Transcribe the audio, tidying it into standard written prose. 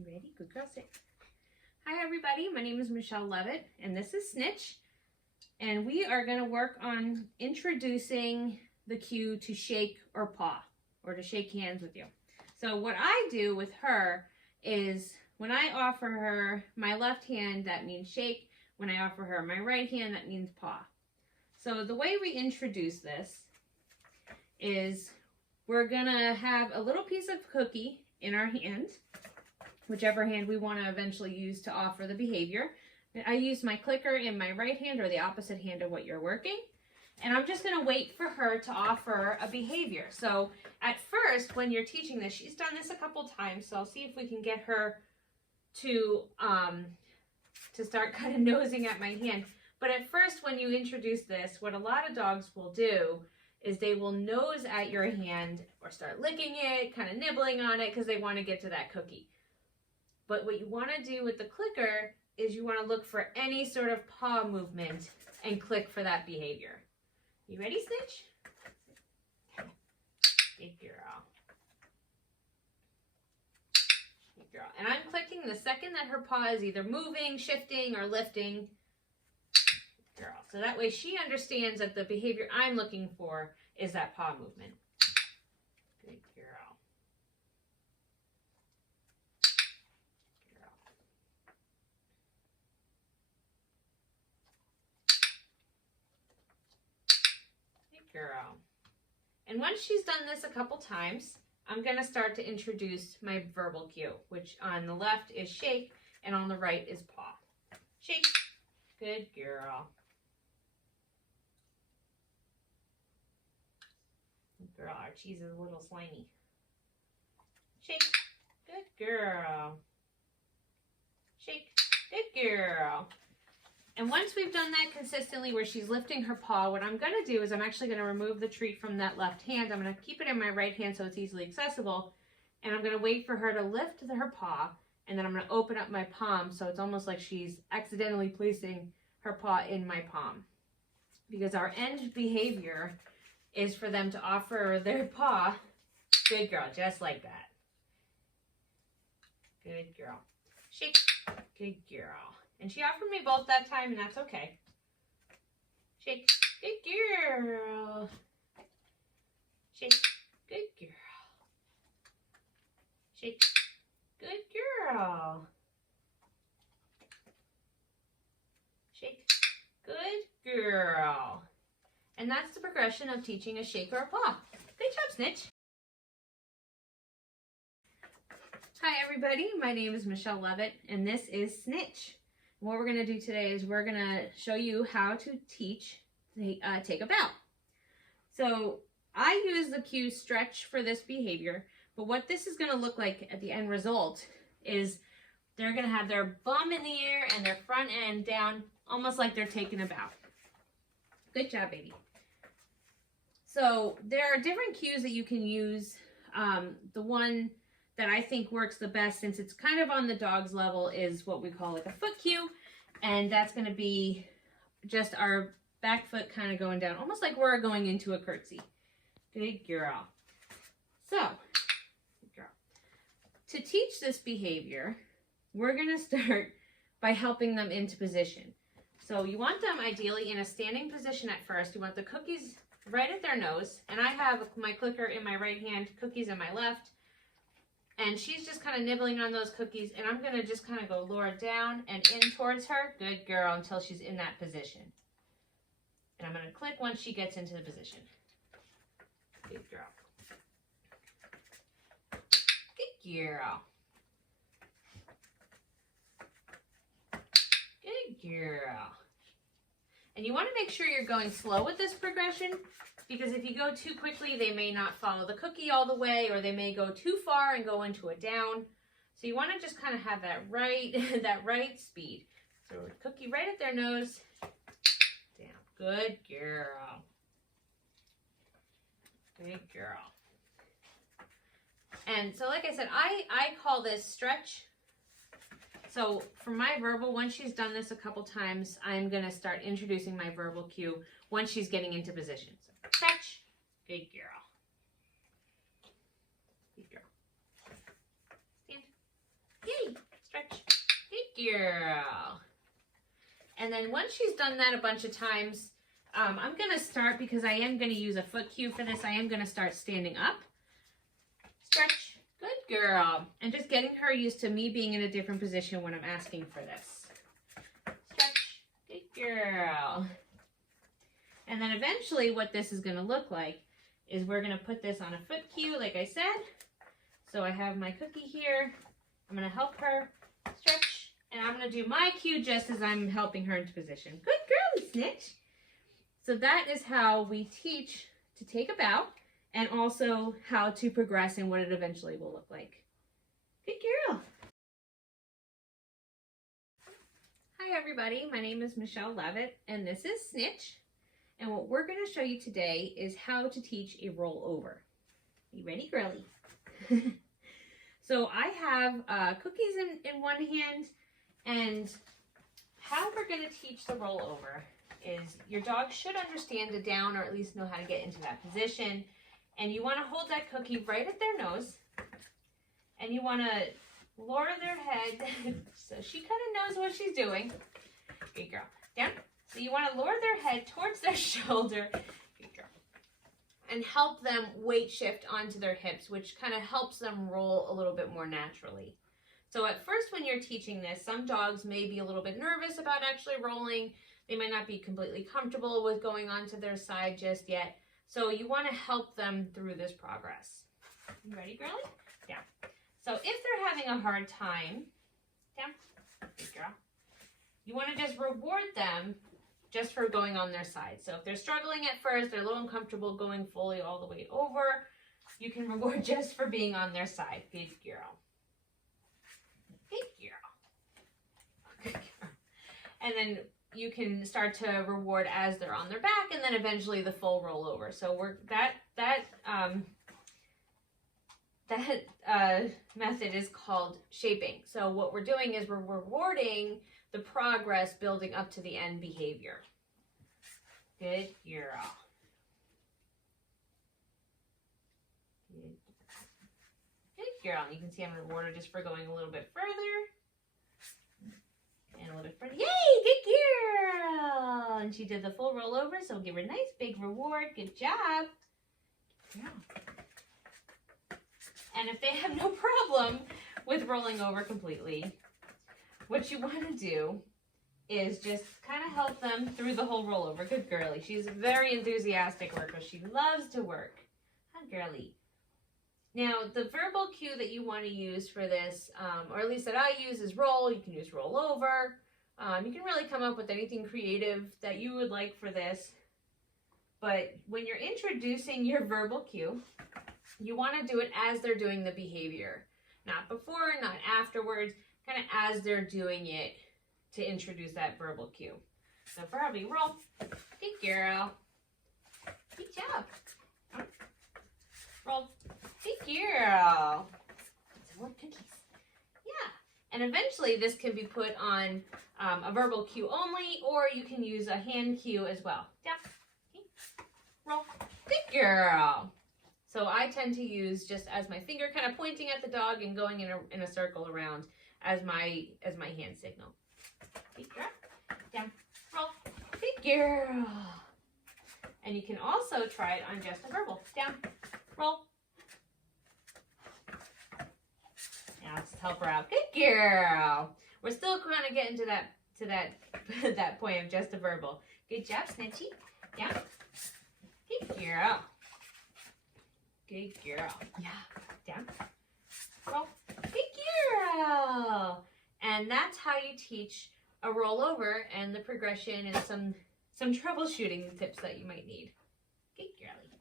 You ready? Good girl, sit. Hi everybody, my name is Michelle Levitt and this is Snitch. And we are going to work on introducing the cue to shake or paw, or to shake hands with you. So what I do with her is when I offer her my left hand, that means shake. When I offer her my right hand, that means paw. So the way we introduce this is we're going to have a little piece of cookie in our hand, whichever hand we want to eventually use to offer the behavior. I use my clicker in my right hand or the opposite hand of what you're working. And I'm just going to wait for her to offer a behavior. So at first, when you're teaching this, she's done this a couple times. So I'll see if we can get her to start kind of nosing at my hand. But at first, when you introduce this, what a lot of dogs will do is they will nose at your hand or start licking it, kind of nibbling on it because they want to get to that cookie. But what you want to do with the clicker is you want to look for any sort of paw movement and click for that behavior. You ready, Snitch? Good girl. Good girl. And I'm clicking the second that her paw is either moving, shifting, or lifting. Good girl. So that way she understands that the behavior I'm looking for is that paw movement. Good girl. Girl. And once she's done this a couple times, I'm going to start to introduce my verbal cue, which on the left is shake and on the right is paw. Shake. Good girl. Good girl, our cheese is a little slimy. Shake. Good girl. Shake. Good girl. And once we've done that consistently where she's lifting her paw, what I'm going to do is I'm actually going to remove the treat from that left hand. I'm going to keep it in my right hand so it's easily accessible. And I'm going to wait for her to lift her paw. And then I'm going to open up my palm so it's almost like she's accidentally placing her paw in my palm. Because our end behavior is for them to offer their paw. Good girl, just like that. Good girl. Shake. Good girl. And she offered me both that time, and that's okay. Shake. Good girl. Shake. Good girl. Shake. Good girl. Shake. Good girl. And that's the progression of teaching a shake or a paw. Good job, Snitch. Hi, everybody. My name is Michelle Levitt, and this is Snitch. What we're going to do today is we're going to show you how to teach take a bow. So I use the cue stretch for this behavior, but what this is going to look like at the end result is they're going to have their bum in the air and their front end down, almost like they're taking a bow. Good job, baby. So there are different cues that you can use. The one that I think works the best, since it's kind of on the dog's level, is what we call like a foot cue. And that's going to be just our back foot kind of going down, almost like we're going into a curtsy. Good girl. So, good girl. To teach this behavior, we're going to start by helping them into position. So you want them ideally in a standing position at first. You want the cookies right at their nose. And I have my clicker in my right hand, cookies in my left. And she's just kind of nibbling on those cookies, and I'm going to just kind of go lower down and in towards her. Good girl, until she's in that position. And I'm going to click once she gets into the position. Good girl. Good girl. Good girl. And you want to make sure you're going slow with this progression, because if you go too quickly, they may not follow the cookie all the way, or they may go too far and go into a down. So you want to just kind of have that right speed. So cookie right at their nose, down. Good girl. Good girl. And so like I said, I call this stretch. So for my verbal, once she's done this a couple times, I'm going to start introducing my verbal cue once she's getting into position. So stretch. Good girl. Good girl. Stand. Yay. Good girl. And then once she's done that a bunch of times, I'm going to start, because I am going to use a foot cue for this, I am going to start standing up. Stretch. Good girl. And just getting her used to me being in a different position when I'm asking for this. Stretch. Good girl. And then eventually what this is going to look like is we're going to put this on a foot cue, like I said. So I have my cookie here. I'm going to help her stretch. And I'm going to do my cue just as I'm helping her into position. Good girl, Snitch. So that is how we teach to take a bow, and also how to progress and what it eventually will look like. Good girl. Hi everybody, my name is Michelle Levitt, and this is Snitch. And what we're going to show you today is how to teach a rollover. You ready, girly? So I have cookies in one hand, and how we're going to teach the rollover is your dog should understand the down, or at least know how to get into that position. And you want to hold that cookie right at their nose, and you want to lower their head so she kind of knows what she's doing. Good girl. Down. So you want to lower their head towards their shoulder. Good girl. And help them weight shift onto their hips, which kind of helps them roll a little bit more naturally. So at first when you're teaching this, some dogs may be a little bit nervous about actually rolling. They might not be completely comfortable with going onto their side just yet. So you want to help them through this progress. You ready, girly? Down. So if they're having a hard time, down, good girl, you want to just reward them just for going on their side. So if they're struggling at first, they're a little uncomfortable going fully all the way over, you can reward just for being on their side. Good girl. Good girl. Good girl. And then you can start to reward as they're on their back, and then eventually the full rollover. So that method is called shaping. So what we're doing is we're rewarding the progress building up to the end behavior. Good girl. Good girl. And you can see I'm rewarding her just for going a little bit further. And a little bit further. Yay! Good girl! And she did the full rollover, so we'll give her a nice big reward. Good job. Yeah. And if they have no problem with rolling over completely, what you want to do is just kind of help them through the whole rollover. Good girly. She's a very enthusiastic worker. She loves to work. Hi, girly. Now, the verbal cue that you want to use for this, or at least that I use, is roll. You can use roll over. You can really come up with anything creative that you would like for this. But when you're introducing your verbal cue, you want to do it as they're doing the behavior. Not before, not afterwards, kind of as they're doing it to introduce that verbal cue. So probably roll. Good girl. Good job. Roll. Good girl. Some more cookies. Yeah. And eventually this can be put on a verbal cue only, or you can use a hand cue as well. Down. Okay. Roll. Good girl. So I tend to use just as my finger kind of pointing at the dog and going in a circle around as my hand signal. Good girl. Down. Roll. Good girl. And you can also try it on just a verbal. Down. Roll. Now let's help her out. Good girl. We're still kind of getting to that point of just a verbal. Good job, Snitchy. Down. Good girl. Good girl. Yeah. Down. Roll. Good girl. And that's how you teach a rollover and the progression and some troubleshooting tips that you might need. Good girly.